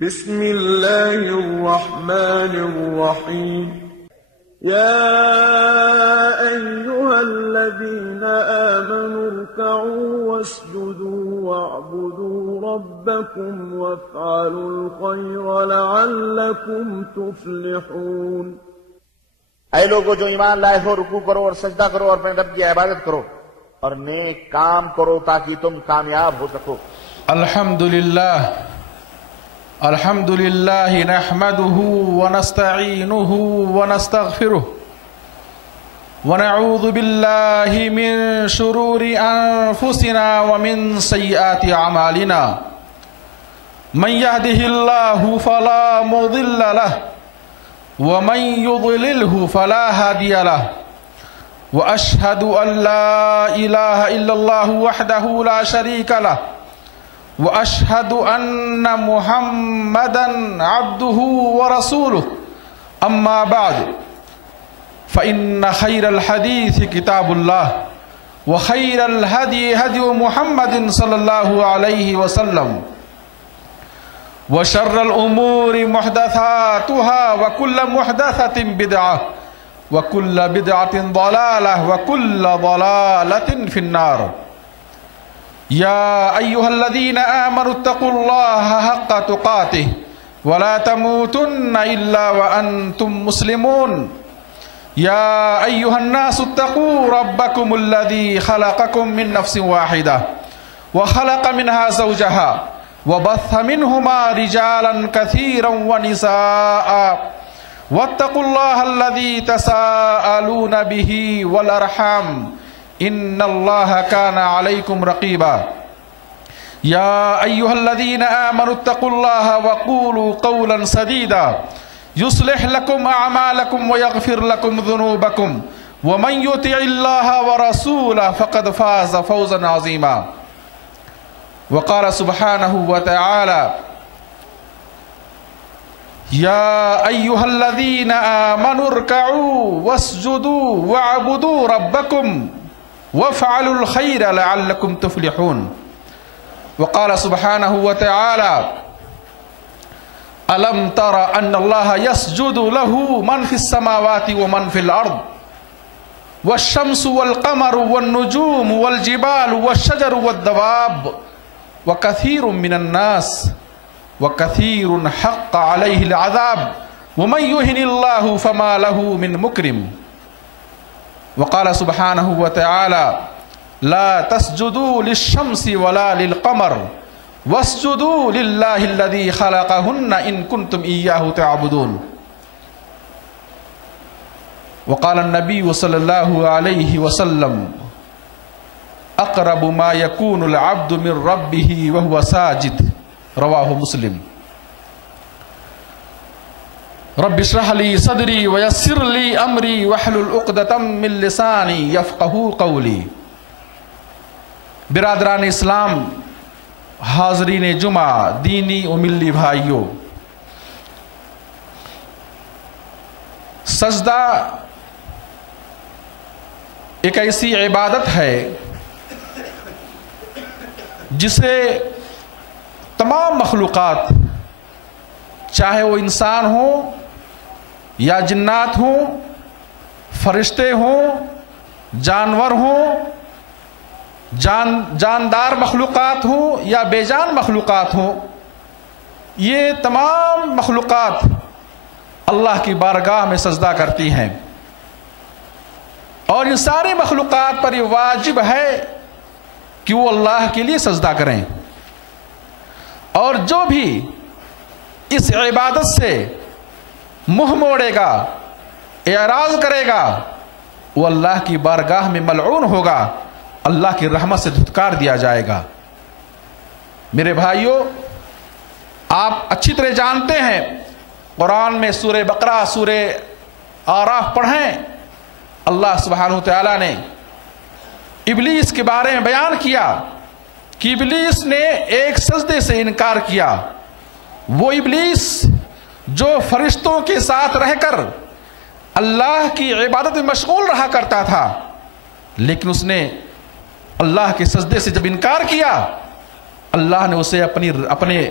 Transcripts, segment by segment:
بسم الله الرحمن الرحيم يا أيها الذين آمنوا اركعوا واسجدوا واعبدوا ربكم وافعلوا الخير لعلكم تفلحون۔ اے لوگو جو ایمان لائے ہو، رکوع کرو اور سجدہ کرو اور اپنے رب کی عبادت کرو اور نیک کام کرو تاکہ تم کامیاب ہو سکو۔ الحمد لله نحمده ونستعينه ونستغفره ونعوذ بالله من شرور أنفسنا ومن سيئات أعمالنا، من يهده الله فلا مضل له ومن يضلله فلا هادي له، وأشهد أن لا إله إلا الله وحده لا شريك له، وأشهد أن محمدًا عبده ورسوله، أما بعد فإن خير الحديث كتاب الله، وخير الهدي هدي محمد صلى الله عليه وسلم، وشر الأمور محدثاتها وكل محدثة بدعة وكل بدعة ضلالة وكل ضلالة في النار۔ يا أيها الذين آمنوا اتقوا الله حق تقاته ولا تموتن إلا وأنتم مسلمون۔ يا أيها الناس اتقوا ربكم الذي خلقكم من نفس واحدة وخلق منها زوجها وبث منهما رجالا كثيرا ونساء، واتقوا الله الذي تساءلون به والأرحام إن الله كان عليكم رقيبا۔ يا أيها الذين آمنوا اتقوا الله وقولوا قولا سديدا يصلح لكم أعمالكم ويغفر لكم ذنوبكم، ومن يطع الله ورسوله فقد فاز فوزا عظيما۔ وقال سبحانه وتعالى: يا أيها الذين آمنوا اركعوا واسجدوا واعبدوا ربكم وافعلوا الخير لعلكم تفلحون۔ وقال سبحانه وتعالى: ألم تر أن الله يسجد له من في السماوات ومن في الأرض والشمس والقمر والنجوم والجبال والشجر والدواب وكثير من الناس وكثير حق عليه العذاب ومن يهن الله فما له من مكرم۔ وقال سبحانه وتعالى: لا تسجدوا للشمس ولا للقمر واسجدوا لله الذي خلقهن إن كنتم إياه تعبدون۔ وقال النبي صلى الله عليه وسلم: أقرب ما يكون العبد من ربه وهو ساجد، رواه مسلم۔ رب اشرح لي صدري ويسر لي أمري واحلل عقدة من لساني يفقهوا قولي۔ برادران اسلام، حاضرین جمعہ، دینی و ملی بھائیوں، سجدہ ایک ایسی عبادت ہے جسے تمام مخلوقات، چاہے وہ انسان ہوں یا جنات ہوں، فرشتے ہوں، جانور ہوں، جاندار مخلوقات ہوں یا بے جان مخلوقات ہوں، یہ تمام مخلوقات اللہ کی بارگاہ میں سجدہ کرتی ہیں، اور ان ساری مخلوقات پر یہ واجب ہے کہ وہ اللہ کے لیے سجدہ کریں، اور جو بھی اس عبادت سے منہ موڑے گا، اعراض کرے گا، وہ اللہ کی بارگاہ میں ملعون ہوگا، اللہ کی رحمت سے دھتکار دیا جائے گا۔ میرے بھائیوں، آپ اچھی طرح جانتے ہیں، قرآن میں سورہ بقرہ، سورہ آراف پڑھیں، اللہ سبحانہ وتعالی نے ابلیس کے بارے میں بیان کیا کہ ابلیس نے ایک سجدے سے انکار کیا۔ وہ ابلیس جو فرشتوں کے ساتھ رہ کر اللہ کی عبادت میں مشغول رہا کرتا تھا، لیکن اس نے اللہ کے سجدے سے جب انکار کیا، اللہ نے اسے اپنے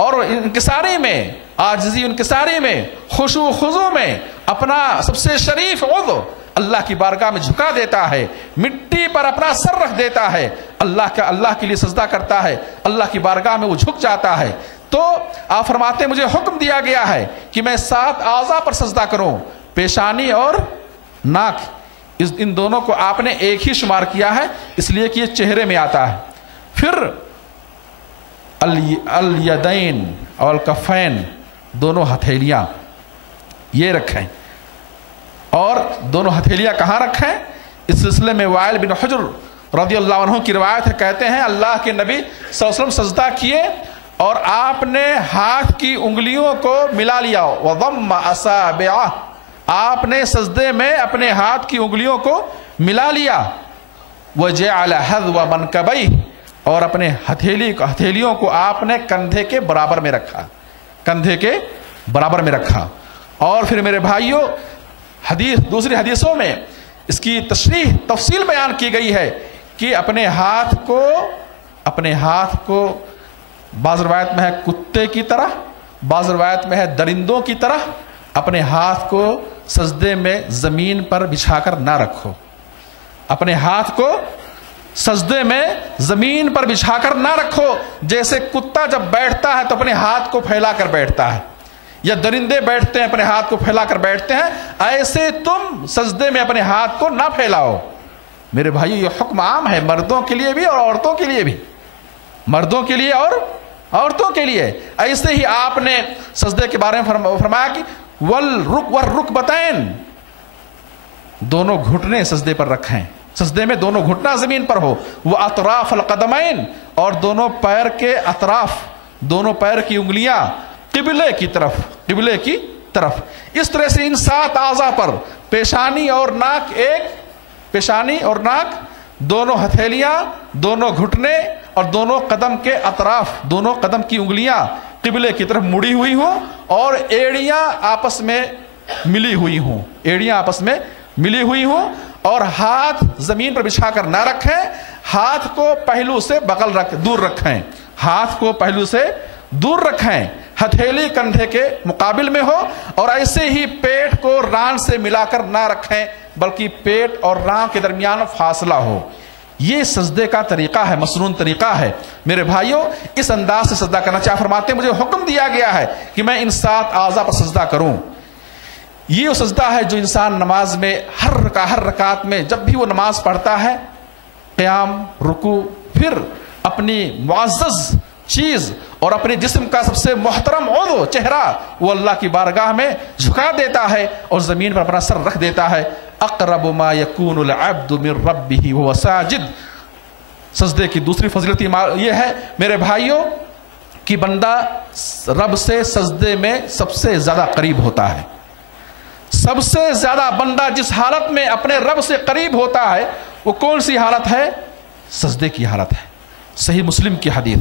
اور انکساری میں، عاجزی انکساری میں، خشوع و خضوع میں اپنا سب سے شریف عضو اللہ کی بارگاہ میں جھکا دیتا ہے، مٹی پر اپنا سر رکھ دیتا ہے، اللہ کے لیے سجدہ کرتا ہے، اللہ کی بارگاہ میں وہ جھک جاتا ہے، تو آپ فرماتے ہیں مجھے حکم دیا گیا ہے کہ میں 7 اعضاء پر سجدہ کروں، پیشانی اور ناک، ان دونوں کو آپ نے ایک ہی شمار کیا ہے اس لیے کہ یہ چہرے میں آتا ہے۔ پھر الیدین اور الکفین، دونوں ہتھیلیاں یہ رکھیں، اور دونوں ہتھیلیاں کہاں رکھیں؟ اس سلسلے میں وائل بن حجر رضی اللہ عنہ کی روایت ہے، کہتے ہیں اللہ کے نبی صلی اللہ علیہ وسلم سجدہ کیے اور آپ نے ہاتھ کی انگلیوں کو ملا لیا، وضم اصابعہ، آپ نے سجدے میں اپنے ہاتھ کی انگلیوں کو ملا لیا، وجعل حذو منکبیہ، اور اپنے ہتھیلیوں کو آپ نے کندھے کے برابر میں رکھا، کندھے کے برابر میں رکھا۔ اور پھر میرے بھائیوں دوسری حدیثوں میں اس کی تشریح تفصیل بیان کی گئی ہے کہ اپنے ہاتھ کو بعض روایت میں ہے کتے کی طرح، بعض روایت میں ہے درندوں کی طرح، اپنے ہاتھ کو سجدے میں زمین پر بچھا کر نہ رکھو، اپنے ہاتھ کو سجدے میں زمین پر بچھا کر نہ رکھو، جیسے کتا جب بیٹھتا ہے تو اپنے ہاتھ کو پھیلا کر بیٹھتا ہے، یا درندے بیٹھتے ہیں اپنے ہاتھ کو پھیلا کر بیٹھتے ہیں، ایسے تم سجدے میں اپنے ہاتھ کو نہ پھیلاؤ۔ میرے بھائیو یہ حکم عام ہے، مردوں کے لیے بھی اور عورتوں کے لیے بھی، مردوں کے لیے اور عورتوں کے لیے۔ ایسے ہی آپ نے سجدے کے بارے میں فرمایا کہ والرکبتین، دونوں گھٹنے سجدے پر رکھیں، سجدے میں دونوں گھٹنا زمین پر ہو، وہ اطراف القدمین، اور دونوں پیر کے اطراف، دونوں پیر کی انگلیاں قبلے کی طرف۔ اس طرح سے ان 7 اعضاء پر پیشانی اور ناک پیشانی اور ناک، دونوں ہتھیلیاں، دونوں گھٹنے اور دونوں قدم کے اطراف، دونوں قدم کی انگلیاں قبلے کی طرف مڑی ہوئی ہوں اور ایڑیاں آپس میں ملی ہوئی ہوں، اور ہاتھ زمین پر بچھا کر نہ رکھیں، ہاتھ کو پہلو سے دور رکھیں، ہاتھ کو پہلو سے دور رکھیں، ہتھیلی کندھے کے مقابل میں ہو، اور ایسے ہی پیٹ کو ران سے ملا کر نہ رکھیں بلکہ پیٹ اور ران کے درمیان فاصلہ ہو۔ یہ سجدے کا طریقہ ہے، مسنون طریقہ ہے۔ میرے بھائیوں اس انداز سے سجدہ کرنا چاہیے۔ فرماتے ہیں مجھے حکم دیا گیا ہے کہ میں ان 7 اعضاء پر سجدہ کروں۔ یہ وہ سجدہ ہے جو انسان نماز میں ہر رکعت میں جب بھی وہ نماز پڑھتا ہے، قیام، رکوع، پھر اپنی معزز چیز اور اپنے جسم کا سب سے محترم عضو چہرہ وہ اللہ کی بارگاہ میں جھکا دیتا ہے اور زمین پر اپنا سر رکھ دیتا ہے۔ اقرب ما یکون العبد من ربہ وهو ساجد۔ سجدے کی دوسری فضیلت یہ ہے میرے بھائیوں کہ بندہ رب سے سجدے میں سب سے زیادہ قریب ہوتا ہے۔ سب سے زیادہ بندہ جس حالت میں اپنے رب سے قریب ہوتا ہے وہ کون سی حالت ہے؟ سجدے کی حالت ہے۔ صحیح مسلم کی حدیث،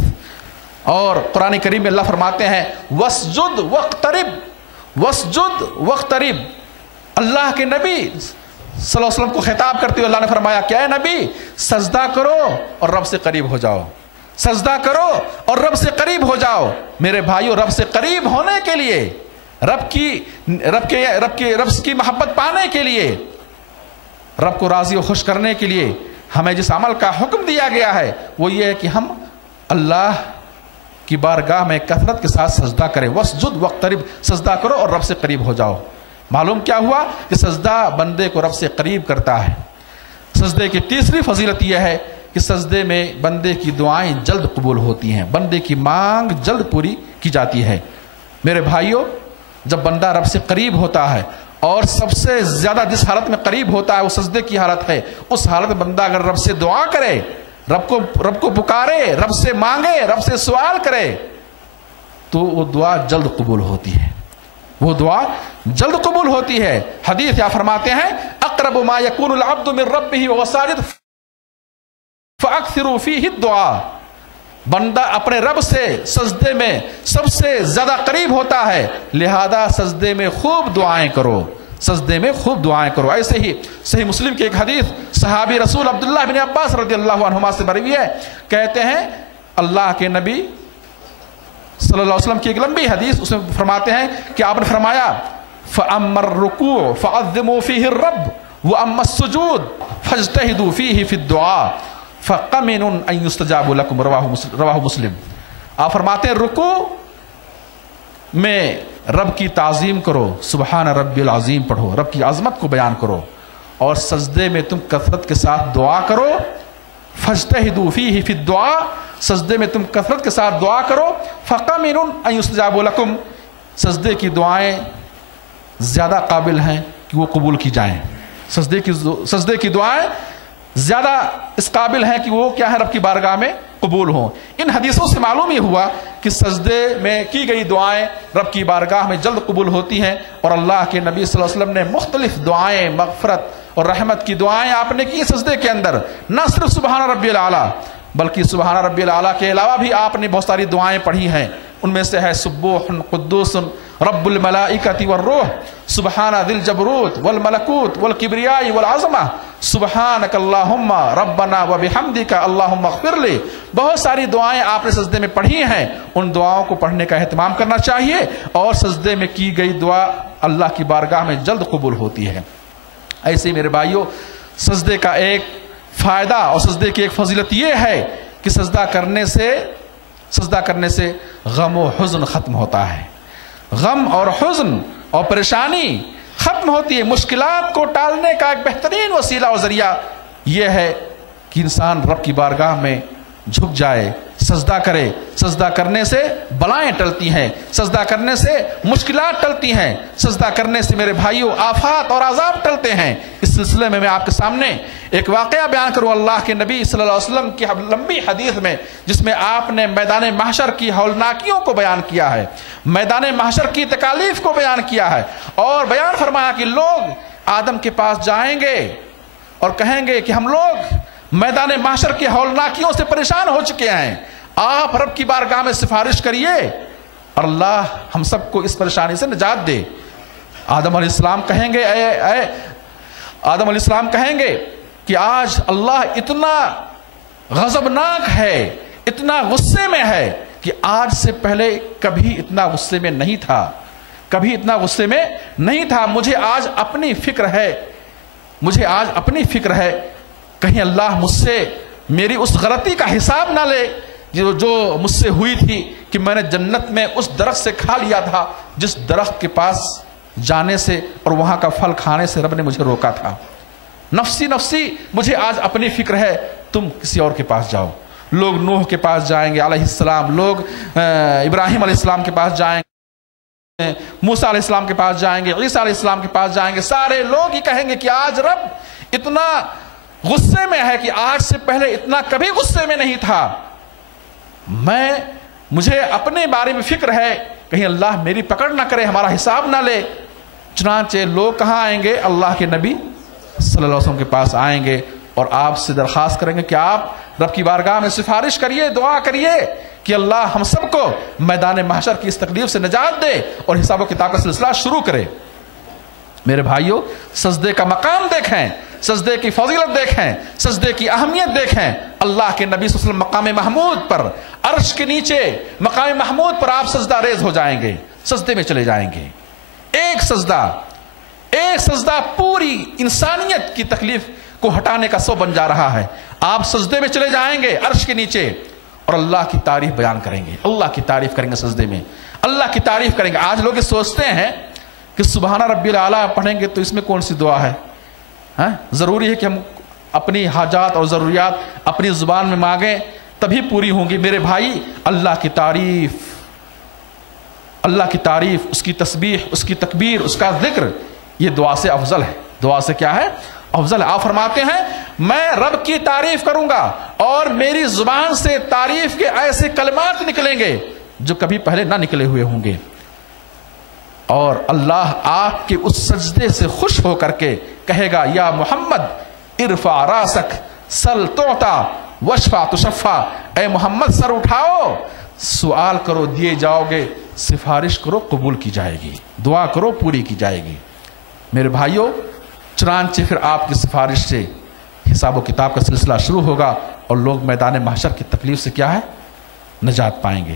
اور قرآن کریم میں اللہ فرماتے ہیں وَاسْجُدْ وَاقْتَرِبْ۔ اللہ کے نبی صلی اللہ علیہ وسلم کو خطاب کرتے ہوئے اللہ نے فرمایا کہ اے نبی سجدہ کرو اور رب سے قریب ہو جاؤ، سجدہ کرو اور رب سے قریب ہو جاؤ۔ میرے بھائیو رب سے قریب ہونے کے لیے، رب کی محبت پانے کے لیے، رب کو راضی و خوش کرنے کے لیے ہمیں جس عمل کا حکم دیا گیا ہے وہ یہ ہے کہ ہم اللہ کی بارگاہ میں کثرت کے ساتھ سجدہ کریں۔ وَاسْجُدْ وَاقْتَرِبْ، سجدہ کرو اور رب سے قریب ہو جاؤ۔ معلوم کیا ہوا کہ سجدہ بندے کو رب سے قریب کرتا ہے۔ سجدے کی تیسری فضیلت یہ ہے کہ سجدے میں بندے کی دعائیں جلد قبول ہوتی ہیں، بندے کی مانگ جلد پوری کی جاتی ہے۔ میرے بھائیوں جب بندہ رب سے قریب ہوتا ہے، اور سب سے زیادہ جس حالت میں قریب ہوتا ہے وہ سجدے کی حالت ہے، اس حالت میں بندہ اگر رب سے دعا کرے، رب کو پکارے، رب سے مانگے، رب سے سوال کرے تو وہ دعا جلد قبول ہوتی ہے، وہ دعا جلد قبول ہوتی ہے۔ حدیث کیا فرماتے ہیں اقرب ما یکون العبد من ربہ وهو ساجد فاکثروا فیہ الدعاء۔ بندہ اپنے رب سے سجدے میں سب سے زیادہ قریب ہوتا ہے، لہذا سجدے میں خوب دعائیں کرو، سجدے میں خوب دعائیں کرو۔ ایسے ہی صحیح مسلم کی ایک حدیث صحابی رسول عبداللہ بن عباس رضی اللہ عنہما سے مروی ہے، کہتے ہیں اللہ کے نبی صلی اللہ علیہ وسلم کی ایک لمبی حدیث، اس میں فرماتے ہیں کہ آپ نے فرمایا فَأَمَّا الرُّكُوعُ فَعَظِّمُوا فِيهِ الرَّبَّ وَأَمَّا السُّجُودُ فَاجْتَهِدُوا فِيهِ فِي الدُّعَاءِ فَقَمِنٌ أَن يُسْتَجَابَ لَكُمْ رواہ مسلم۔ آپ فرماتے ہیں رکوع میں رب کی تعظیم کرو، سبحان ربی العظیم پڑھو، رب کی عظمت کو بیان کرو، اور سجدے میں تم کثرت کے ساتھ دعا کرو، فاجتہدوا فیہ فی الدعاء، سجدے میں تم کثرت کے ساتھ دعا کرو، فقمن ان یستجاب لکم، سجدے کی دعائیں زیادہ قابل ہیں کہ وہ قبول کی جائیں، سجدے کی دعائیں زیادہ اس قابل ہیں کہ وہ کیا ہے رب کی بارگاہ میں قبول ہوں۔ ان حدیثوں سے معلوم یہ ہوا کہ سجدے میں کی گئی دعائیں رب کی بارگاہ میں جلد قبول ہوتی ہیں، اور اللہ کے نبی صلی اللہ علیہ وسلم نے مختلف دعائیں مغفرت اور رحمت کی دعائیں آپ نے کی سجدے کے اندر، نہ صرف سبحان ربی الاعلیٰ بلکہ سبحان ربی الاعلیٰ کے علاوہ بھی آپ نے بہت ساری دعائیں پڑھی ہیں، ان میں سے ہے سبوح قدوس رب الملائکۃ والروح، سبحان ذی الجبروت والملکوت والکبریاء والعظمہ، سبحانک اللہم ربنا وبحمدک اللہم اغفر لی۔ بہت ساری دعائیں آپ نے سجدے میں پڑھی ہیں، ان دعاؤں کو پڑھنے کا اہتمام کرنا چاہیے، اور سجدے میں کی گئی دعا اللہ کی بارگاہ میں جلد قبول ہوتی ہے۔ ایسے میرے بھائیوں، سجدے کا ایک فائدہ اور سجدے کی ایک فضیلت یہ ہے کہ سجدہ کرنے سے غم و حزن ختم ہوتا ہے، غم اور حزن اور پریشانی ختم ہوتی ہے۔ مشکلات کو ٹالنے کا ایک بہترین وسیلہ اور ذریعہ یہ ہے کہ انسان رب کی بارگاہ میں جھک جائے، سجدہ کرے۔ سجدہ کرنے سے بلائیں ٹلتی ہیں، سجدہ کرنے سے مشکلات ٹلتی ہیں، سجدہ کرنے سے میرے بھائیوں آفات اور عذاب ٹلتے ہیں۔ اس سلسلے میں آپ کے سامنے ایک واقعہ بیان کروں اللہ کے نبی صلی اللہ علیہ وسلم کی لمبی حدیث میں، جس میں آپ نے میدان محشر کی ہولناکیوں کو بیان کیا ہے، میدان محشر کی تکالیف کو بیان کیا ہے، اور بیان فرمایا کہ لوگ آدم کے پاس جائیں گے اور کہیں گے کہ ہم لوگ میدان محشر کی ہولناکیوں سے پریشان ہو چکے ہیں، آپ رب کی بارگاہ میں سفارش کریے اور اللہ ہم سب کو اس پریشانی سے نجات دے۔ آدم علیہ السلام کہیں گے آدم علیہ السلام کہیں گے کہ آج اللہ اتنا غضبناک ہے، اتنا غصے میں ہے کہ آج سے پہلے کبھی اتنا غصے میں نہیں تھا، کبھی اتنا غصے میں نہیں تھا۔ مجھے آج اپنی فکر ہے کہیں اللہ مجھ سے میری اس غلطی کا حساب نہ لے جو مجھ سے ہوئی تھی کہ میں نے جنت میں اس درخت سے کھا لیا تھا جس درخت کے پاس جانے سے اور وہاں کا پھل کھانے سے رب نے مجھے روکا تھا۔ نفسی نفسی مجھے آج اپنی فکر ہے، تم کسی اور کے پاس جاؤ۔ لوگ نوح کے پاس جائیں گے علیہ السلام، لوگ ابراہیم علیہ السلام کے پاس جائیں گے، موسیٰ علیہ السلام کے پاس جائیں گے، عیسیٰ علیہ السلام کے پاس جائیں گے، سارے لوگ ہی کہیں گے کہ آج رب اتنا غصے میں ہے کہ آج سے پہلے اتنا کبھی غصے میں نہیں تھا، مجھے اپنے بارے میں فکر ہے کہیں اللہ میری پکڑ نہ کرے، ہمارا حساب نہ لے۔ چنانچہ لوگ کہاں آئیں گے؟ اللہ کے نبی صلی اللہ علیہ وسلم کے پاس آئیں گے اور آپ سے درخواست کریں گے کہ آپ رب کی بارگاہ میں سفارش کریے، دعا کریے کہ اللہ ہم سب کو میدان محشر کی اس تکلیف سے نجات دے اور حساب و کتاب کا سلسلہ شروع کرے۔ میرے بھائیوں، سجدے کا مقام دیکھیں، سجدے کی فضیلت دیکھیں، سجدے کی اہمیت دیکھیں۔ اللہ کے نبی صلی اللہ علیہ وسلم مقام محمود پر، عرش کے نیچے مقام محمود پر آپ سجدہ ریز ہو جائیں گے، سجدے میں چلے جائیں گے۔ ایک سجدہ پوری انسانیت کی تکلیف کو ہٹانے کا سبب بن جا رہا ہے۔ آپ سجدے میں چلے جائیں گے عرش کے نیچے اور اللہ کی تعریف بیان کریں گے، اللہ کی تعریف کریں گے، سجدے میں اللہ کی تعریف کریں گے۔ آج لوگ سوچتے ہیں کہ سبحان ربی الاعلیٰ پڑھیں گے تو اس میں کون سی دعا ہے؟ ضروری ہے کہ ہم اپنی حاجات اور ضروریات اپنی زبان میں مانگیں تبھی پوری ہوں گی۔ میرے بھائی، اللہ کی تعریف، اس کی تسبیح، اس کی تکبیر، اس کا ذکر، یہ دعا سے افضل ہے۔ دعا سے کیا ہے؟ افضل ہے۔ آپ فرماتے ہیں میں رب کی تعریف کروں گا اور میری زبان سے تعریف کے ایسے کلمات نکلیں گے جو کبھی پہلے نہ نکلے ہوئے ہوں گے، اور اللہ آپ کے اس سجدے سے خوش ہو کر کے کہے گا یا محمد ارفع راسک سل تعطا واشفع تشفع، اے محمد سر اٹھاؤ، سوال کرو دیے جاؤ گے، سفارش کرو قبول کی جائے گی، دعا کرو پوری کی جائے گی۔ میرے بھائیوں، چنانچہ پھر آپ کی سفارش سے حساب و کتاب کا سلسلہ شروع ہوگا اور لوگ میدان محشر کی تکلیف سے کیا ہے؟ نجات پائیں گے۔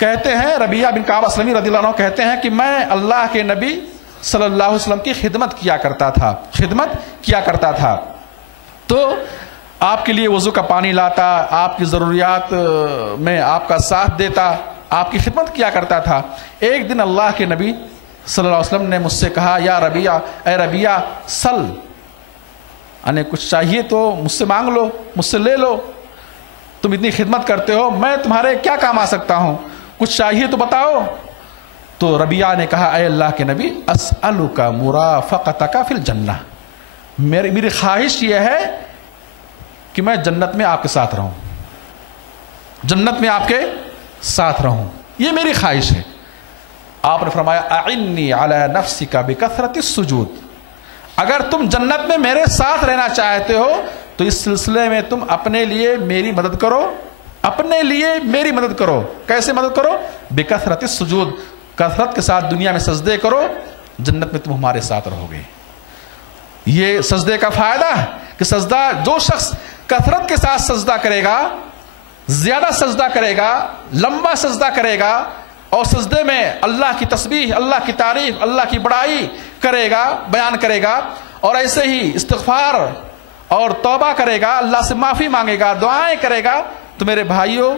کہتے ہیں ربیہ بن کعب اسلمی رضی اللہ عنہ کہتے ہیں کہ میں اللہ کے نبی صلی اللہ علیہ وسلم کی خدمت کیا کرتا تھا تو آپ کے لیے وضو کا پانی لاتا، آپ کی ضروریات میں آپ کا ساتھ دیتا، آپ کی خدمت کیا کرتا تھا۔ ایک دن اللہ کے نبی صلی اللہ علیہ وسلم نے مجھ سے کہا یا ربیہ، اے ربیہ سل، یعنی کچھ چاہیے تو مجھ سے مانگ لو، مجھ سے لے لو، تم اتنی خدمت کرتے ہو، میں تمہارے کیا کام آ سکتا ہوں، کچھ چاہیے تو بتاؤ۔ تو ربیہ نے کہا اے اللہ کے نبی اسألک مرافقتک فی الجنہ، میری خواہش یہ ہے کہ میں جنت میں آپ کے ساتھ رہوں، جنت میں آپ کے ساتھ رہوں، یہ میری خواہش ہے۔ آپ نے فرمایا اعنی علی نفسک بکثرۃ السجود، اگر تم جنت میں میرے ساتھ رہنا چاہتے ہو تو اس سلسلے میں تم اپنے لیے میری مدد کرو، اپنے لیے میری مدد کرو۔ کیسے مدد کرو؟ بکثرۃ السجود، کثرت کے ساتھ دنیا میں سجدے کرو، جنت میں تم ہمارے ساتھ رہو گے۔ یہ سجدے کا فائدہ ہے کہ سجدہ جو شخص کثرت کے ساتھ سجدہ کرے گا، زیادہ سجدہ کرے گا، لمبا سجدہ کرے گا اور سجدے میں اللہ کی تسبیح، اللہ کی تعریف، اللہ کی بڑائی کرے گا، بیان کرے گا، اور ایسے ہی استغفار اور توبہ کرے گا، اللہ سے معافی مانگے گا، دعائیں کرے گا، تو میرے بھائیوں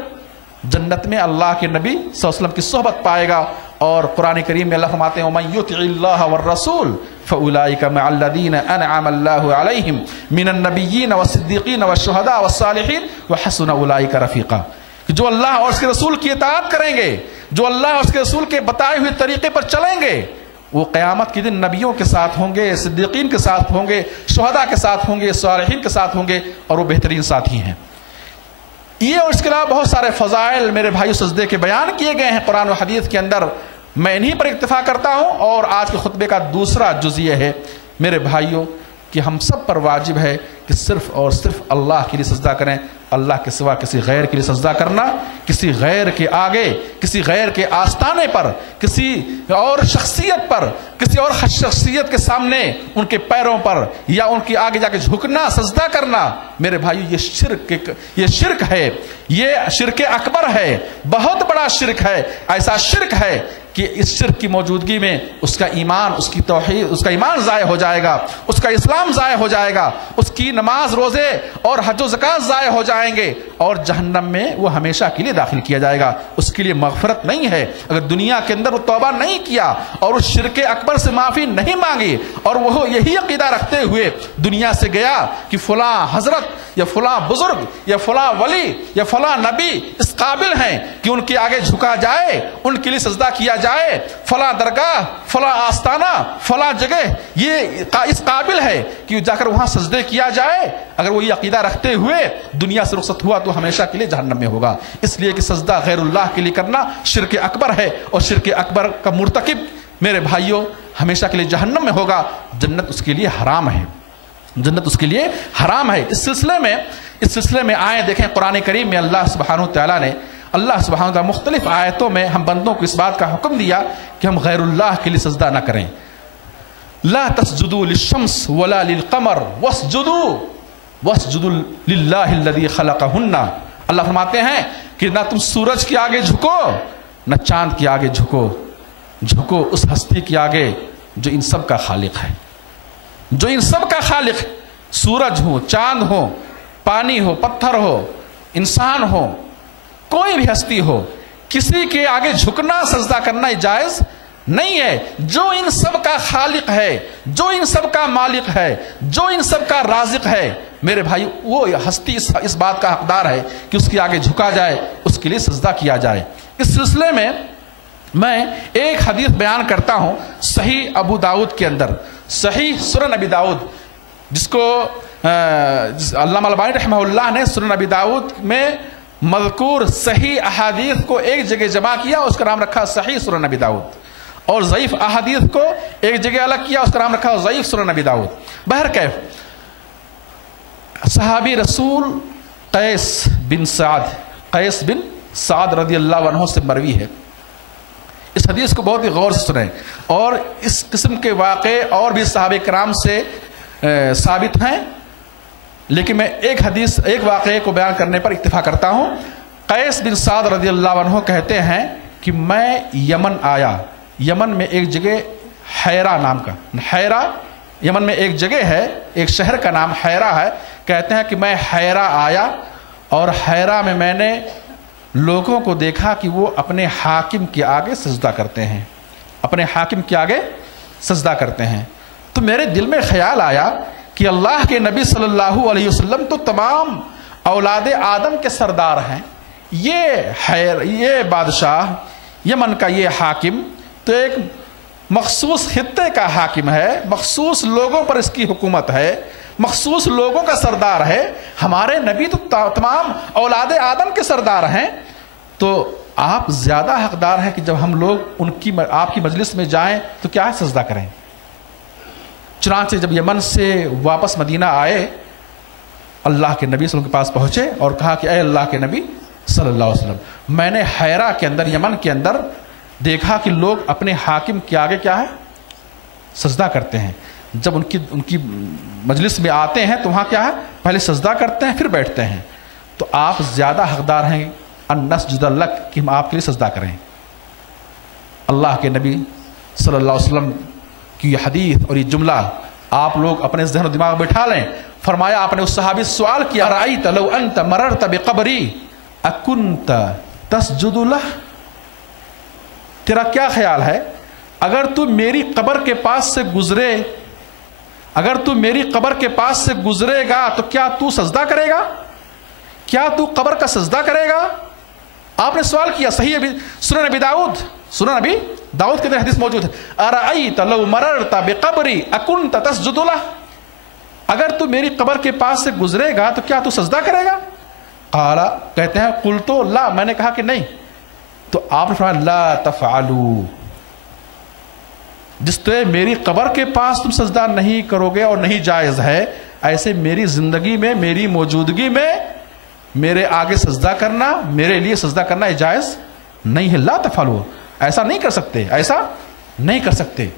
جنت میں اللہ کے نبی صلی اللہ علیہ وسلم کی صحبت پائے گا۔ اور قرآن کریم میں اللہ فرماتے ہیں وَمَن يُطِعِ اللَّهَ وَالرَّسُولَ فَأُولَٰئِكَ مَعَ الَّذِينَ أَنْعَمَ اللَّهُ عَلَيْهِمْ مِنَ النَّبِيِّينَ وَالصِّدِّيقِينَ وَالشُّهَدَاءِ وَالصَّالِحِينَ وَحَسُنَ أُولَٰئِكَ رَفِيقًا، کہ جو اللہ اور اس کے رسول کی اطاعت کریں گے، جو اللہ اور اس کے رسول کے بتائے ہوئے طریقے پر چلیں گے، وہ قیامت کے دن نبیوں کے ساتھ ہوں گے، صدیقین کے ساتھ ہوں گے، شہداء کے ساتھ ہوں گے، صالحین کے ساتھ ہوں گے، اور وہ بہترین ساتھی ہیں۔ یہ اور اس کے علاوہ بہت سارے فضائل میرے بھائیو سجدے کے بیان کیے گئے ہیں قرآن و حدیث کے اندر، میں انہی پر اکتفا کرتا ہوں۔ اور آج کے خطبے کا دوسرا جز یہ ہے میرے بھائیوں کہ ہم سب پر واجب ہے کہ صرف اور صرف اللہ کے لیے سجدہ کریں، اللہ کے سوا کسی غیر کے لیے سجدہ کرنا، کسی غیر کے آگے، کسی غیر کے آستانے پر، کسی اور شخصیت پر، کسی اور شخصیت کے سامنے ان کے پیروں پر یا ان کے آگے جا کے جھکنا، سجدہ کرنا، میرے بھائیو یہ شرک ہے، یہ شرک اکبر ہے، بہت بڑا شرک ہے۔ ایسا شرک ہے کہ اس شرک کی موجودگی میں اس کا ایمان، اس کی توحید، اس کا ایمان ضائع ہو جائے گا، اس کا اسلام ضائع ہو جائے گا، اس کی نماز، روزے اور حج و زکوٰۃ ضائع ہو جائیں گے، اور جہنم میں وہ ہمیشہ کے لیے داخل کیا جائے گا۔ اس کے لیے مغفرت نہیں ہے اگر دنیا کے اندر وہ توبہ نہیں کیا اور اس شرک اکبر سے معافی نہیں مانگی، اور وہ یہی عقیدہ رکھتے ہوئے دنیا سے گیا کہ فلاں حضرت یا فلاں بزرگ یا فلاں ولی یا فلاں نبی اس قابل ہیں کہ ان کے آگے جھکا جائے، ان کے لیے سجدہ کیا جائے، فلاں درگاہ، فلاں آستانہ، فلاں جگہ یہ اس قابل ہے کہ جا کر وہاں سجدے کیا جائے، اگر وہ یہ عقیدہ رکھتے ہوئے دنیا سے رخصت ہوا تو ہمیشہ کے لیے جہنم میں ہوگا۔ اس لیے کہ سجدہ غیر اللہ کے لیے کرنا شرک اکبر ہے، اور شرک اکبر کا مرتکب میرے بھائیوں ہمیشہ کے لیے جہنم میں ہوگا، جنت اس کے لیے حرام ہے، جنت اس کے لیے حرام ہے۔ اس سلسلے میں آئیں دیکھیں قرآن کریم میں اللہ سبحانہ وتعالیٰ نے مختلف آیتوں میں ہم بندوں کو اس بات کا حکم دیا کہ ہم غیر اللہ کے لیے سجدہ نہ کریں۔ لا تسجدوا للشمس ولا للقمر واسجدوا للہ الذی خلقہن، اللہ فرماتے ہیں کہ نہ تم سورج کے آگے جھکو، نہ چاند کے آگے جھکو اس ہستی کے آگے جو ان سب کا خالق ہے، جو ان سب کا خالق، سورج ہو، چاند ہو، پانی ہو، پتھر ہو، انسان ہو، کوئی بھی ہستی ہو، کسی کے آگے جھکنا، سجدہ کرنا جائز نہیں ہے۔ جو ان سب کا خالق ہے، جو ان سب کا مالک ہے، جو ان سب کا رازق ہے، میرے بھائی وہ ہستی اس بات کا حقدار ہے کہ اس کے آگے جھکا جائے، اس کے لیے سجدہ کیا جائے۔ اس سلسلے میں میں ایک حدیث بیان کرتا ہوں صحیح ابو داؤد کے اندر، صحیح سنن ابی داؤد، جس کو علامہ البانی رحمہ اللہ نے سنن ابی داؤد میں مذکور صحیح احادیث کو ایک جگہ جمع کیا، اس کا نام رکھا صحیح سنن ابی داؤد، اور ضعیف احادیث کو ایک جگہ الگ کیا، اس کا نام رکھا ضعیف سنن ابی داؤد۔ بہرکیف صحابی رسول قیس بن سعد رضی اللہ عنہ سے مروی ہے، اس حدیث کو بہت ہی غور سے سنیں، اور اس قسم کے واقعے اور بھی صحابہ کرام سے ثابت ہیں، لیکن میں ایک واقعے کو بیان کرنے پر اکتفا کرتا ہوں۔ قیس بن سعد رضی اللہ عنہ کہتے ہیں کہ میں یمن آیا. یمن میں ایک جگہ حیرہ نام کا، حیرہ یمن میں ایک جگہ ہے، ایک شہر کا نام حیرہ ہے. کہتے ہیں کہ میں حیرہ آیا اور حیرہ میں نے لوگوں کو دیکھا کہ وہ اپنے حاکم کے آگے سجدہ کرتے ہیں، اپنے حاکم کے آگے سجدہ کرتے ہیں. تو میرے دل میں خیال آیا کہ اللہ کے نبی صلی اللہ علیہ وسلم تو تمام اولاد آدم کے سردار ہیں، یہ بادشاہ یمن کا یہ حاکم تو ایک مخصوص خطے کا حاکم ہے، مخصوص لوگوں پر اس کی حکومت ہے، مخصوص لوگوں کا سردار ہے. ہمارے نبی تو تمام اولاد آدم کے سردار ہیں، تو آپ زیادہ حقدار ہیں کہ جب ہم لوگ آپ کی مجلس میں جائیں تو کیا ہے سجدہ کریں. چنانچہ جب یمن سے واپس مدینہ آئے، اللہ کے نبی صلی اللہ علیہ وسلم کے پاس پہنچے اور کہا کہ اے اللہ کے نبی صلی اللہ علیہ وسلم، میں نے حیرہ کے اندر، یمن کے اندر دیکھا کہ لوگ اپنے حاکم کے آگے کیا ہے سجدہ کرتے ہیں. جب ان کی مجلس میں آتے ہیں تو وہاں کیا ہے پہلے سجدہ کرتے ہیں پھر بیٹھتے ہیں. تو آپ زیادہ حقدار ہیں ان نسجد لک کہ ہم آپ کے لیے سجدہ کریں. اللہ کے نبی صلی اللہ علیہ وسلم کی یہ حدیث اور یہ جملہ آپ لوگ اپنے ذہن و دماغ بٹھا لیں. فرمایا آپ نے اس صحابی سے سوال کیا، رأیت لو انت مررت بقبری اکنت تسجد لہ، تیرا کیا خیال ہے اگر تو میری قبر کے پاس سے گزرے، اگر تو میری قبر کے پاس سے گزرے گا تو کیا تو سجدہ کرے گا؟ کیا تو قبر کا سجدہ کرے گا؟ آپ نے سوال کیا. صحیح سنن نبی داؤد کے اندر حدیث موجود ہے، ارأیت لو مررت بقبری اکنت تسجد لہ، اگر تو میری قبر کے پاس سے گزرے گا تو کیا تو سجدہ کرے گا؟ قال، کہتے ہیں قلت لا، میں نے کہا کہ نہیں. تو آپ نے فرمایا لا تفعلوا، جس طرح میری قبر کے پاس تم سجدہ نہیں کرو گے اور نہیں جائز ہے، ایسے میری زندگی میں، میری موجودگی میں میرے آگے سجدہ کرنا، میرے لیے سجدہ کرنا جائز نہیں ہے. لا تفعلوا، ایسا نہیں کر سکتے، ایسا نہیں کر سکتے.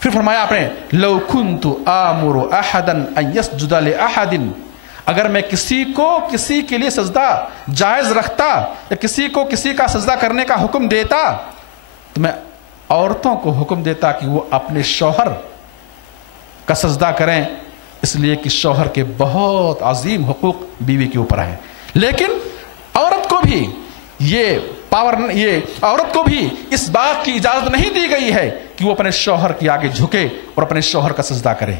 پھر فرمایا آپ نے لو کنت آمر احدا ان یسجد لاحد، اگر میں کسی کے لیے سجدہ جائز رکھتا یا کسی کو کسی کا سجدہ کرنے کا حکم دیتا تو میں عورتوں کو حکم دیتا کہ وہ اپنے شوہر کا سجدہ کریں، اس لیے کہ شوہر کے بہت عظیم حقوق بیوی کے اوپر ہیں. لیکن عورت کو بھی عورت کو بھی اس بات کی اجازت نہیں دی گئی ہے کہ وہ اپنے شوہر کے آگے جھکے اور اپنے شوہر کا سجدہ کرے.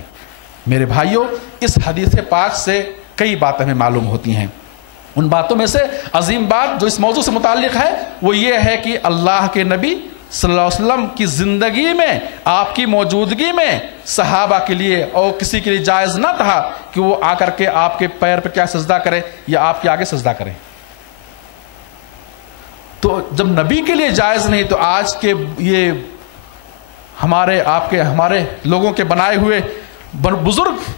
میرے بھائیوں، اس حدیث پاک سے کئی باتیں ہمیں معلوم ہوتی ہیں. ان باتوں میں سے عظیم بات جو اس موضوع سے متعلق ہے وہ یہ ہے کہ اللہ کے نبی صلی اللہ علیہ وسلم کی زندگی میں، آپ کی موجودگی میں صحابہ کے لیے اور کسی کے لیے جائز نہ تھا کہ وہ آ کر کے آپ کے پیر پہ کیا سجدہ کرے یا آپ کے آگے سجدہ کرے. تو جب نبی کے لیے جائز نہیں تو آج کے یہ ہمارے لوگوں کے بنائے ہوئے بزرگ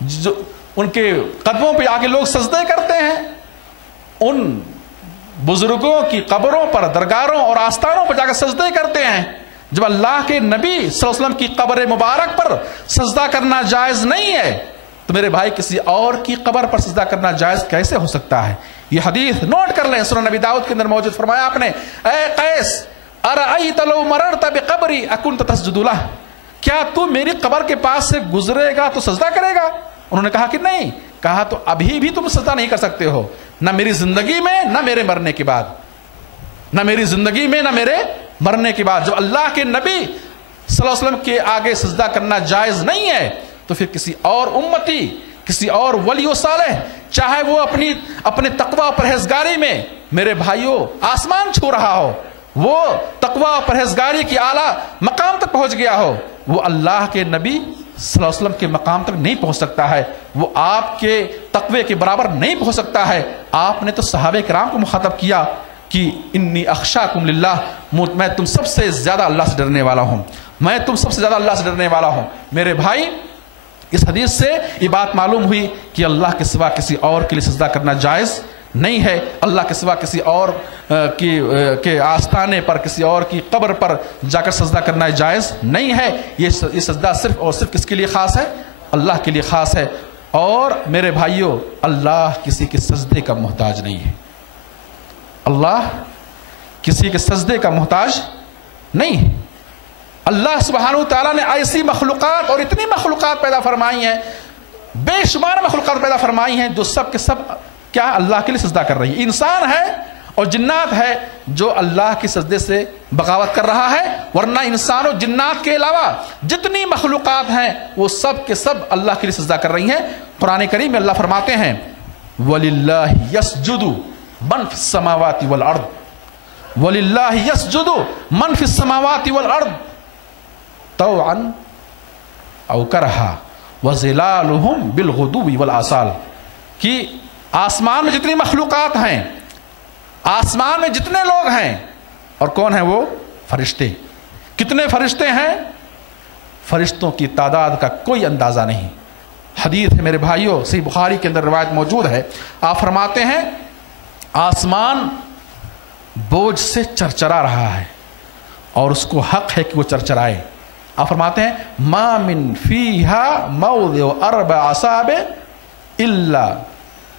جو ان کے قدموں پہ آگے لوگ سجدے کرتے ہیں، ان بزرگوں کی قبروں پر، درگاہوں اور آستانوں پر جا کر سجدے کرتے ہیں. جب اللہ کے نبی صلی اللہ علیہ وسلم کی قبر مبارک پر سجدہ کرنا جائز نہیں ہے تو میرے بھائی کسی اور کی قبر پر سجدہ کرنا جائز کیسے ہو سکتا ہے؟ یہ حدیث نوٹ کر لیں، سنن نبی داؤد کے اندر موجود. فرمایا آپ نے اے قیس ارأیت لو مررت بقبری اکنت تسجد لہ، کیا تو میری قبر کے پاس سے گزرے گا تو سجدہ کرے گا؟ انہوں نے کہا کہ نہیں. کہا تو ابھی بھی تم سجدہ نہیں کر سکتے ہو، نہ میری زندگی میں نہ میرے مرنے کے بعد، نہ میری زندگی میں نہ میرے مرنے کے بعد. جب اللہ کے نبی صلی اللہ علیہ وسلم کے آگے سجدہ کرنا جائز نہیں ہے تو پھر کسی اور امتی، کسی اور ولی و صالح، چاہے وہ اپنے تقوی و پرہیزگاری میں میرے بھائیوں آسمان چھو رہا ہو، وہ تقوی و پرہیزگاری کی اعلیٰ مقام تک پہنچ گیا ہو، وہ اللہ کے نبی صلی اللہ علیہ وسلم کے مقام تک نہیں پہنچ سکتا ہے، وہ آپ کے تقوی کے برابر نہیں پہنچ سکتا ہے. آپ نے تو صحابہ کرام کو مخاطب کیا کہ انی اخشاکم للہ، میں تم سب سے زیادہ اللہ سے ڈرنے والا ہوں، میں تم سب سے زیادہ اللہ سے ڈرنے والا ہوں. میرے بھائی، اس حدیث سے یہ بات معلوم ہوئی کہ اللہ کے سوا کسی اور کے لیے سجدہ کرنا جائز نہیں ہے، اللہ کے سوا کسی اور کے آستانے پر، کسی اور کی قبر پر جا کر سجدہ کرنا جائز نہیں ہے. یہ سجدہ صرف اور صرف کس کے لیے خاص ہے؟ اللہ کے لیے خاص ہے. اور میرے بھائیوں، اللہ کسی کے سجدے کا محتاج نہیں ہے. اللہ کسی کے سجدے کا محتاج نہیں ہے۔ اللہ سبحانہ و تعالیٰ نے ایسی مخلوقات اور اتنی مخلوقات پیدا فرمائی ہیں، بے شمار مخلوقات پیدا فرمائی ہیں جو سب کے سب کیا اللہ کے لیے سجدہ کر رہی ہے۔ انسان ہے اور جنات ہے جو اللہ کے سجدے سے بغاوت کر رہا ہے، ورنہ انسان اور جنات کے علاوہ جتنی مخلوقات ہیں وہ سب کے سب اللہ کے لیے سجدہ کر رہی ہیں۔ قرآن کریم میں اللہ فرماتے ہیں وَلِلَّهِ يَسْجُدُ مَنْ فِي السَّمَاوَاتِ وَالْأَرْضِ وَلِلَّهِ يَسْجُدُ مَنْ فِي السَّمَاوَاتِ وَالْأَرْضِ طَوْعًا أَوْ كَرْهًا وَظِلَالُهُمْ بِالْغُدُوِّ وَالْآصَالِ کہ آسمان میں جتنی مخلوقات ہیں، آسمان میں جتنے لوگ ہیں، اور کون ہیں وہ؟ فرشتے۔ کتنے فرشتے ہیں؟ فرشتوں کی تعداد کا کوئی اندازہ نہیں۔ حدیث ہے میرے بھائیوں، صحیح بخاری کے اندر روایت موجود ہے، آپ فرماتے ہیں آسمان بوجھ سے چرچرا رہا ہے اور اس کو حق ہے کہ وہ چرچرائے۔ آپ فرماتے ہیں ما من فیہا موضع 4 اصابع الا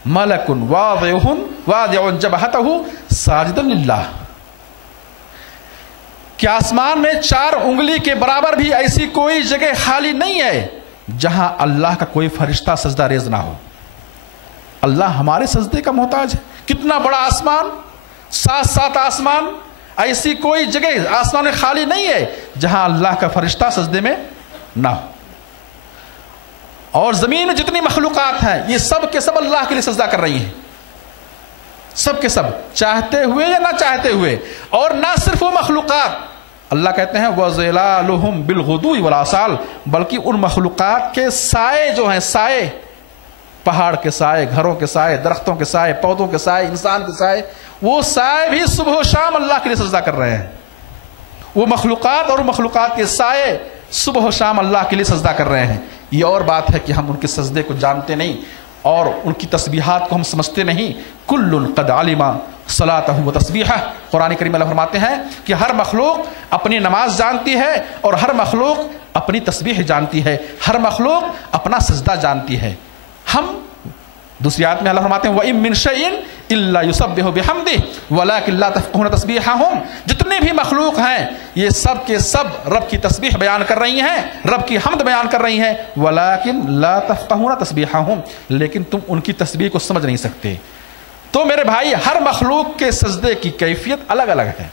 ملک واضع جبہتہ ساجدا للہ، کہ آسمان میں 4 انگلی کے برابر بھی ایسی کوئی جگہ خالی نہیں ہے جہاں اللہ کا کوئی فرشتہ سجدہ ریز نہ ہو۔ اللہ ہمارے سجدے کا محتاج ہے۔ کتنا بڑا آسمان، 7 آسمان، ایسی کوئی جگہ آسمان میں خالی نہیں ہے جہاں اللہ کا فرشتہ سجدے میں نہ ہو۔ اور زمین میں جتنی مخلوقات ہیں یہ سب کے سب اللہ کے لیے سجدہ کر رہی ہیں، سب کے سب، چاہتے ہوئے یا نہ چاہتے ہوئے۔ اور نہ صرف وہ مخلوقات، اللہ کہتے ہیں وَظِلَالُهُمْ بِالْغُدُوِّ وَالْآصَالِ، بلکہ ان مخلوقات کے سائے جو ہیں، سائے، پہاڑ کے سائے، گھروں کے سائے، درختوں کے سائے، پودوں کے سائے، انسان کے سائے، وہ سائے بھی صبح و شام اللہ کے لیے سجدہ کر رہے ہیں۔ وہ مخلوقات اور مخلوقات کے سائے صبح و شام اللہ کے لیے سجدہ کر رہے ہیں۔ یہ اور بات ہے کہ ہم ان کے سجدے کو جانتے نہیں اور ان کی تسبیحات کو ہم سمجھتے نہیں۔ کل قد علم صلاتہ و تسبیحہ، قرآن کریم اللہ فرماتے ہیں کہ ہر مخلوق اپنی نماز جانتی ہے اور ہر مخلوق اپنی تسبیح جانتی ہے، ہر مخلوق اپنا سجدہ جانتی ہے۔ ہم دوسری آیت میں اللہ فرماتے ہیں وَإِن مِّن شَيْءٍ إِلَّا يُسَبِّحُ بِحَمْدِهِ وَلَٰكِن لَّا تَفْقَهُونَ تَسْبِيحَهُمْ، جتنے بھی مخلوق ہیں یہ سب کے سب رب کی تسبیح بیان کر رہی ہیں، رب کی حمد بیان کر رہی ہیں، وَلَٰكِن لَّا تَفْقَهُونَ تَسْبِيحَهُمْ، لیکن تم ان کی تسبیح کو سمجھ نہیں سکتے۔ تو میرے بھائی، ہر مخلوق کے سجدے کی کیفیت الگ الگ ہے۔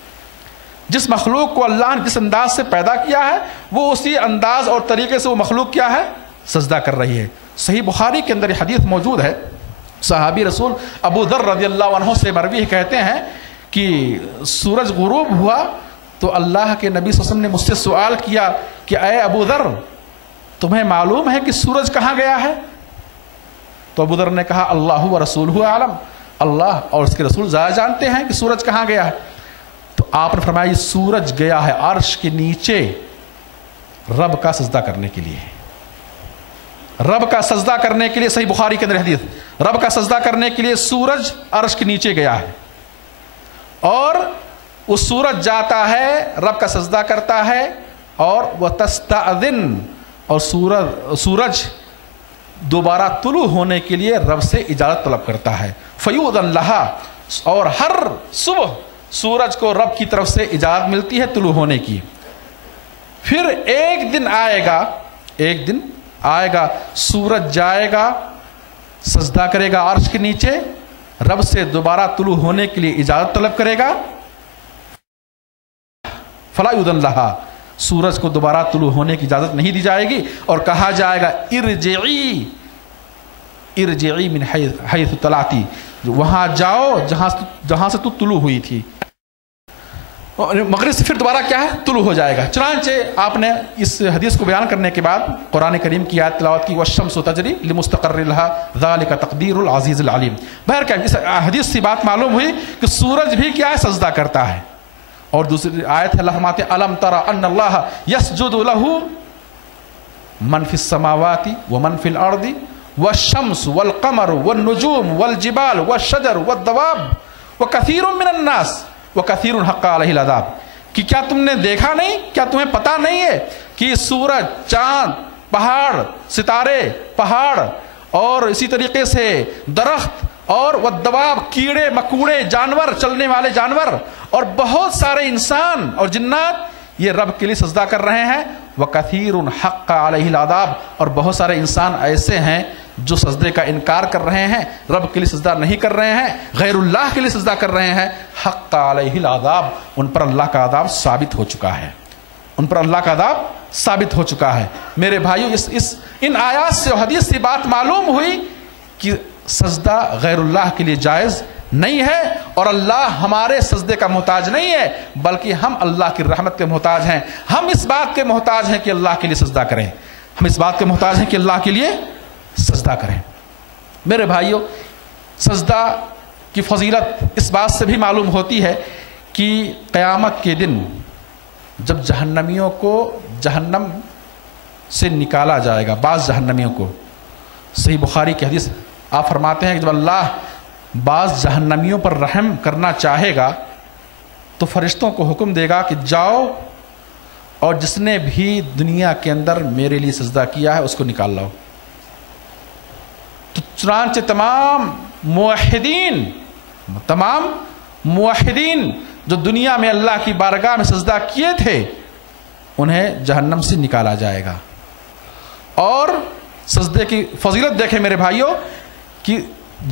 جس مخلوق کو اللہ نے جس انداز سے پیدا کیا ہے وہ اسی انداز اور طریقے سے وہ مخلوق کیا ہے؟ سجدہ کر رہی ہے۔ صحیح بخاری کے اندر یہ حدیث موجود ہے، صحابی رسول ابو ذر رضی اللہ عنہ سے مروی کہتے ہیں کہ سورج غروب ہوا تو اللہ کے نبی صلی اللہ علیہ وسلم نے مجھ سے سوال کیا کہ اے ابو ذر، تمہیں معلوم ہے کہ سورج کہاں گیا ہے؟ تو ابو ذر نے کہا اللہ و رسولہ اعلم، اللہ اور اس کے رسول زیادہ جانتے ہیں کہ سورج کہاں گیا ہے۔ تو آپ نے فرمایا سورج گیا ہے عرش کے نیچے رب کا سجدہ کرنے کے لیے، رب کا سجدہ کرنے کے لیے۔ صحیح بخاری کے اندر حدیث، رب کا سجدہ کرنے کے لیے سورج عرش کے نیچے گیا ہے، اور وہ سورج جاتا ہے رب کا سجدہ کرتا ہے، اور وہ تستأذن، اور سورج دوبارہ طلوع ہونے کے لیے رب سے اجازت طلب کرتا ہے، فیؤذن لہا، اور ہر صبح سورج کو رب کی طرف سے اجازت ملتی ہے طلوع ہونے کی۔ پھر ایک دن آئے گا سورج جائے گا، سجدہ کرے گا عرش کے نیچے، رب سے دوبارہ طلوع ہونے کے لیے اجازت طلب کرے گا، فلا یؤذن لہا، سورج کو دوبارہ طلوع ہونے کی اجازت نہیں دی جائے گی، اور کہا جائے گا ارجعی من حیث طلعتی، وہاں جاؤ جہاں سے تو طلوع ہوئی تھی۔ مغرب سے پھر دوبارہ کیا ہے؟ طلوع ہو جائے گا۔ چنانچہ آپ نے اس حدیث کو بیان کرنے کے بعد قرآن کریم کی آیت تلاوت کی والشمس تجری لمستقر لها ذلك تقدیر العزیز العلیم۔ بہرکیف اس حدیث سے بات معلوم ہوئی کہ سورج بھی کیا ہے؟ سجدہ کرتا ہے۔ اور دوسری آیت ہے اللہ فرماتے ہیں الم تر ان اللہ یسجد له من فی السماوات ومن فی الارض والشمس والقمر والنجوم والجبال والشجر والدواب وکثیر من الناس وکثیر حق علیہ العذاب، کہ کیا تم نے دیکھا نہیں، کیا تمہیں پتا نہیں ہے کہ سورج، چاند، پہاڑ، ستارے، پہاڑ، اور اسی طریقے سے درخت اور والدواب کیڑے مکوڑے جانور چلنے والے جانور اور بہت سارے انسان اور جنات یہ رب کے لیے سجدہ کر رہے ہیں. وَكَثِيرٌ حَقَّ عَلَيْهِ الْعَذَابُ اور بہت سارے انسان ایسے ہیں جو سجدے کا انکار کر رہے ہیں, رب کے لیے سجدہ نہیں کر رہے ہیں, غیر اللہ کے لیے سجدہ کر رہے ہیں. حق علیہ العذاب ان پر اللہ کا عذاب ثابت ہو چکا ہے, ان پر اللہ کا عذاب ثابت ہو چکا ہے. میرے بھائیو ان آیات سے اور حدیث سے بات معلوم ہوئی کہ سجدہ غیر اللہ کے لیے جائز نہیں ہے اور اللہ ہمارے سجدے کا محتاج نہیں ہے, بلکہ ہم اللہ کی رحمت کے محتاج ہیں. ہم اس بات کے محتاج ہیں کہ اللہ کے لیے سجدہ کریں, ہم اس بات کے محتاج ہیں کہ اللہ کے لیے سجدہ کریں. میرے بھائیو سجدہ کی فضیلت اس بات سے بھی معلوم ہوتی ہے کہ قیامت کے دن جب جہنمیوں کو جہنم سے نکالا جائے گا, بعض جہنمیوں کو, صحیح بخاری کی حدیث آپ فرماتے ہیں کہ جب اللہ بعض جہنمیوں پر رحم کرنا چاہے گا تو فرشتوں کو حکم دے گا کہ جاؤ اور جس نے بھی دنیا کے اندر میرے لیے سجدہ کیا ہے اس کو نکال لاؤ. تو چنانچہ تمام موحدین جو دنیا میں اللہ کی بارگاہ میں سجدہ کیے تھے انہیں جہنم سے نکالا جائے گا. اور سجدے کی فضیلت دیکھیں میرے بھائیوں کہ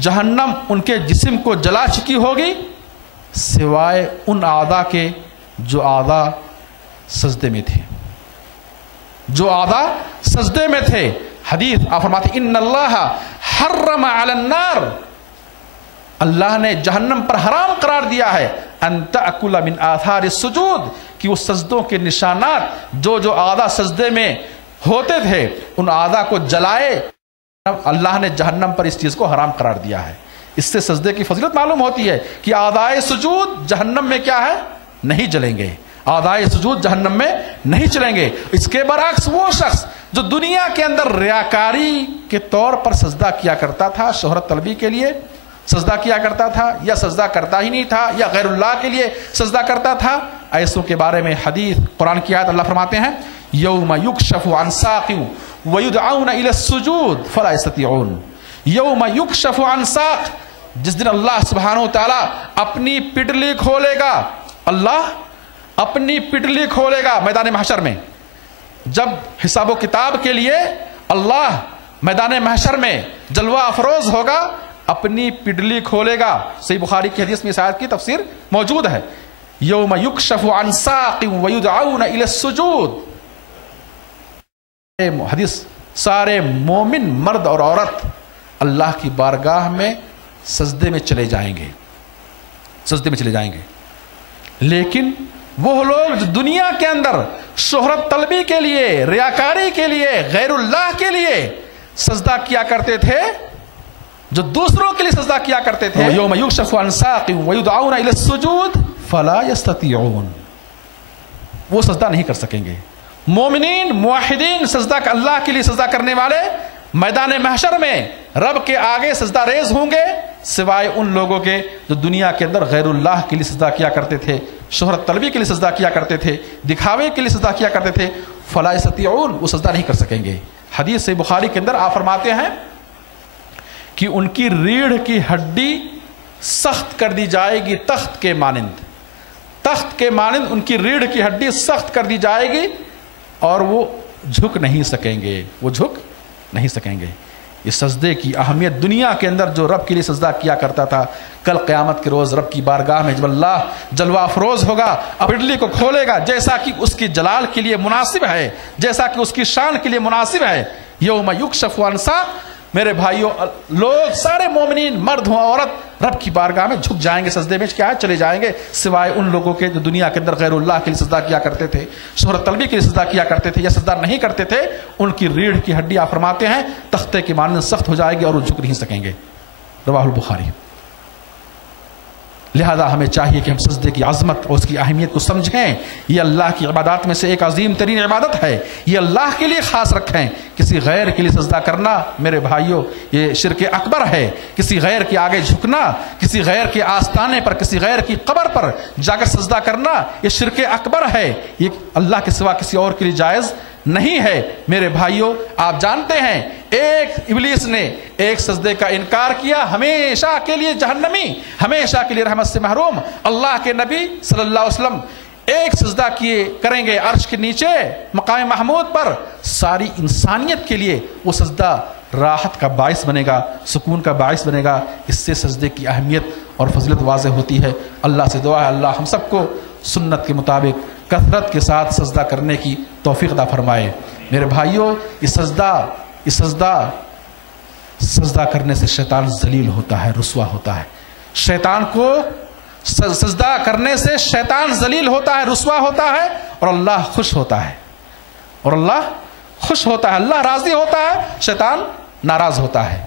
جہنم ان کے جسم کو جلا چکی ہوگی سوائے ان اعضاء کے جو اعضاء سجدے میں تھے, جو اعضاء سجدے میں تھے. حدیث آپ فرماتے ان اللہ حرم علی النار, اللہ نے جہنم پر حرام قرار دیا ہے ان تأکل من آثار السجود کہ اس سجدوں کے نشانات جو اعضاء سجدے میں ہوتے تھے ان اعضاء کو جلائے. اللہ نے جہنم پر اس چیز کو حرام قرار دیا ہے. اس سے سجدے کی فضیلت معلوم ہوتی ہے کہ اعضاء سجود جہنم میں کیا ہے, نہیں جلیں گے. اعضاء سجود جہنم میں نہیں چلیں گے. اس کے برعکس وہ شخص جو دنیا کے اندر ریاکاری کے طور پر سجدہ کیا کرتا تھا, شہرت طلبی کے لیے سجدہ کیا کرتا تھا, یا سجدہ کرتا ہی نہیں تھا, یا غیر اللہ کے لیے سجدہ کرتا تھا, ایسوں کے بارے میں حدیث قرآن کی آیت اللہ فرماتے ہیں یوم یکشف عن ساق ویدعون الی السجود فلا یستطیعون. یوم یکشف عن ساق, جس دن اللہ سبحانہ وتعالی اپنی پٹلی کھولے گا, اللہ اپنی پٹلی کھولے گا میدان محشر میں. جب حساب و کتاب کے لیے اللہ میدان محشر میں جلوہ افروز ہوگا, اپنی پٹلی کھولے گا. صحیح بخاری کی حدیث میں اس آیت کی تفسیر موجود ہے. یوم یکشف عن ساق ویدعون الی السجود. حدیث سارے مومن مرد اور عورت اللہ کی بارگاہ میں سجدے میں چلے جائیں گے, سجدے میں چلے جائیں گے. لیکن وہ لوگ جو دنیا کے اندر شہرت طلبی کے لیے, ریاکاری کے لیے, غیر اللہ کے لیے سجدہ کیا کرتے تھے, جو دوسروں کے لیے سجدہ کیا کرتے تھے, یوم یکشف عن ساق ویدعون الی السجود فلا یستطیعون, وہ سجدہ نہیں کر سکیں گے. مومنین موحدین سجدہ اللہ کے لیے سجدہ کرنے والے میدان محشر میں رب کے آگے سجدہ ریز ہوں گے سوائے ان لوگوں کے جو دنیا کے اندر غیر اللہ کے لیے سجدہ کیا کرتے تھے, شہرت طلبی کے لیے سجدہ کیا کرتے تھے, دکھاوے کے لیے سجدہ کیا کرتے تھے. فلا یستطیعون, وہ سجدہ نہیں کر سکیں گے. حدیث سے بخاری کے اندر آپ فرماتے ہیں کہ ان کی ریڑھ کی ہڈی سخت کر دی جائے گی تخت کے مانند, تخت کے مانند ان کی ریڑھ کی ہڈی سخت کر دی جائے گی اور وہ جھک نہیں سکیں گے, وہ جھک نہیں سکیں گے. اس سجدے کی اہمیت دنیا کے اندر جو رب کے لیے سجدہ کیا کرتا تھا, کل قیامت کے روز رب کی بارگاہ میں جب اللہ جلوہ افروز ہوگا, پٹلی کو کھولے گا جیسا کہ اس کی جلال کے لیے مناسب ہے, جیسا کہ اس کی شان کے لیے مناسب ہے. یوم یکشف عن ساق, میرے بھائیوں لوگ سارے مومنین مرد ہوں عورت رب کی بارگاہ میں جھک جائیں گے, سجدے میں کیا ہے چلے جائیں گے سوائے ان لوگوں کے جو دنیا کے اندر غیر اللہ کے لیے سجدہ کیا کرتے تھے, شہرت طلبی کے لیے سجدہ کیا کرتے تھے یا سجدہ نہیں کرتے تھے. ان کی ریڑھ کی ہڈی آپ فرماتے ہیں تختے کی مانند سخت ہو جائے گی اور وہ جھک نہیں سکیں گے. رواہ البخاری. لہذا ہمیں چاہیے کہ ہم سجدے کی عظمت اور اس کی اہمیت کو سمجھیں. یہ اللہ کی عبادات میں سے ایک عظیم ترین عبادت ہے, یہ اللہ کے لیے خاص رکھیں کسی غیر کے لیے سجدہ کرنا میرے بھائیوں یہ شرک اکبر ہے. کسی غیر کے آگے جھکنا، کسی غیر کے آستانے پر، کسی غیر کی قبر پر جا کر سجدہ کرنا یہ شرک اکبر ہے. یہ اللہ کے سوا کسی اور کے لیے جائز نہیں ہے. میرے بھائیوں آپ جانتے ہیں ایک ابلیس نے ایک سجدے کا انکار کیا، ہمیشہ کے لیے جہنمی، ہمیشہ کے لیے رحمت سے محروم. اللہ کے نبی صلی اللہ علیہ وسلم ایک سجدہ کیے کریں گے عرش کے نیچے مقام محمود پر، ساری انسانیت کے لیے وہ سجدہ راحت کا باعث بنے گا، سکون کا باعث بنے گا. اس سے سجدے کی اہمیت اور فضیلت واضح ہوتی ہے. اللہ سے دعا ہے اللہ ہم سب کو سنت کے مطابق کثرت کے ساتھ سجدہ کرنے کی توفیق عطا فرمائے. میرے بھائیوں یہ سجدہ کرنے سے شیطان ذلیل ہوتا ہے، رسوا ہوتا ہے. شیطان کو سجدہ کرنے سے شیطان ذلیل ہوتا ہے، رسوا ہوتا ہے، اور اللہ خوش ہوتا ہے. اللہ راضی ہوتا ہے، شیطان ناراض ہوتا ہے،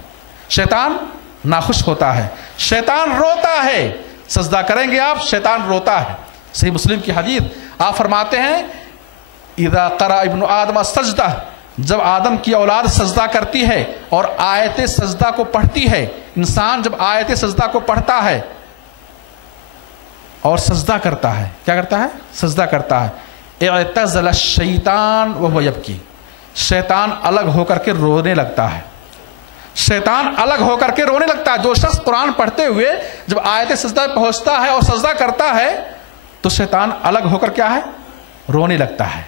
شیطان ناخوش ہوتا ہے، شیطان روتا ہے. سجدہ کریں گے آپ، شیطان روتا ہے. صحیح مسلم کی حدیث آپ فرماتے ہیں اذا قرأ ابن آدم السجدہ، جب آدم کی اولاد سجدہ کرتی ہے اور آیت سجدہ کو پڑھتی ہے، انسان جب آیت سجدہ کو پڑھتا ہے اور سجدہ کرتا ہے، کیا کرتا ہے؟ سجدہ کرتا ہے. اعتزل الشیطان وهو یبکی، شیطان الگ ہو کر کے رونے لگتا ہے. شیطان الگ ہو کر کے رونے لگتا ہے. جو شخص قرآن پڑھتے ہوئے جب آیت سجدہ پہنچتا ہے اور سجدہ کرتا ہے تو شیطان الگ ہو کر کیا ہے؟ رونے لگتا ہے.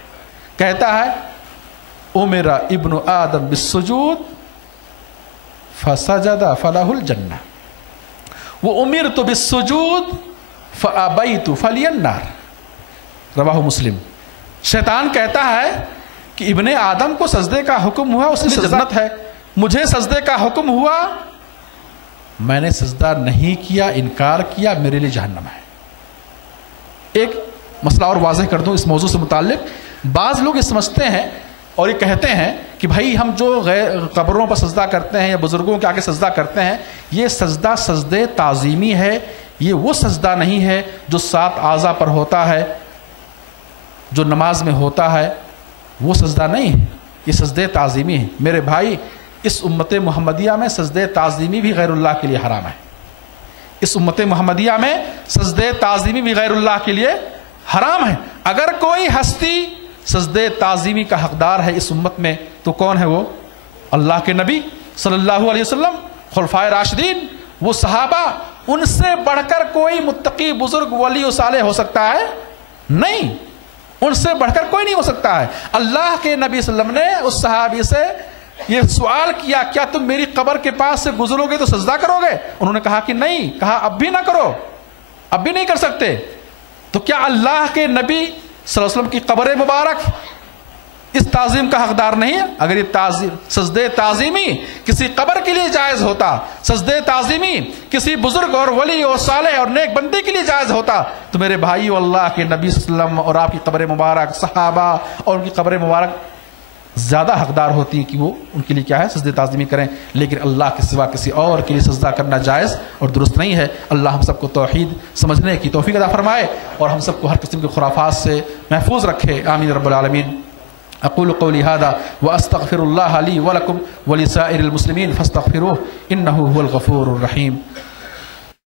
کہتا ہے امر ابن آدم بالسجود فسجد فلہ الجنہ وامرت بالسجود فابیت فلی النار، رواہ مسلم. شیطان کہتا ہے کہ ابن آدم کو سجدے کا حکم ہوا، اس نے جنت ہے. مجھے سجدے کا حکم ہوا، میں نے سجدہ نہیں کیا، انکار کیا، میرے لیے جہنم ہے. ایک مسئلہ اور واضح کر دوں اس موضوع سے متعلق. بعض لوگ یہ سمجھتے ہیں اور یہ کہتے ہیں کہ بھائی ہم جو قبروں پر سجدہ کرتے ہیں یا بزرگوں کے آگے سجدہ کرتے ہیں یہ سجدہ سجدے تعظیمی ہے، یہ وہ سجدہ نہیں ہے جو 7 اعضاء پر ہوتا ہے، جو نماز میں ہوتا ہے، وہ سجدہ نہیں ہے، یہ سجدے تعظیمی ہے. میرے بھائی اس امت محمدیہ میں سجدے تعظیمی بھی غیر اللہ کے لیے حرام ہے. اس امت محمدیہ میں سجدے تعظیمی بھی غیر اللہ کے لیے حرام ہے. اگر کوئی ہستی سجدے تعظیمی کا حقدار ہے اس امت میں تو کون ہے وہ؟ اللہ کے نبی صلی اللہ علیہ وسلم، خلفائے راشدین، وہ صحابہ. ان سے بڑھ کر کوئی متقی بزرگ ولی و صالح ہو سکتا ہے؟ نہیں، ان سے بڑھ کر کوئی نہیں ہو سکتا ہے. اللہ کے نبی صلی اللہ علیہ وسلم نے اس صحابی سے یہ سوال کیا کیا تم میری قبر کے پاس سے گزرو گے تو سجدہ کرو گے؟ انہوں نے کہا کہ نہیں. کہا اب بھی نہ کرو، اب بھی نہیں کر سکتے. تو کیا اللہ کے نبی صلی اللہ علیہ وسلم کی قبر مبارک اس تعظیم کا حقدار نہیں ہے؟ اگر یہ سجدے تعظیمی کسی قبر کے لیے جائز ہوتا، سجدے تعظیمی کسی بزرگ اور ولی اور صالح اور نیک بندے کے لیے جائز ہوتا تو میرے بھائیو اللہ کے نبی صلی اللہ علیہ وسلم اور آپ کی قبر مبارک، صحابہ اور ان کی قبر مبارک زیادہ حقدار ہوتی ہیں کہ وہ ان کے لیے کیا ہے؟ سجدے تعظیمی کریں. لیکن اللہ کے سوا کسی اور کے لیے سجدہ کرنا جائز اور درست نہیں ہے. اللہ ہم سب کو توحید سمجھنے کی توفیق عطا فرمائے اور ہم سب کو ہر قسم کے خرافات سے محفوظ رکھے. آمین رب العالمین. اقول قولی هذا واستغفر الله لي ولكم ولسائر المسلمين فاستغفروه انه هو الغفور الرحيم.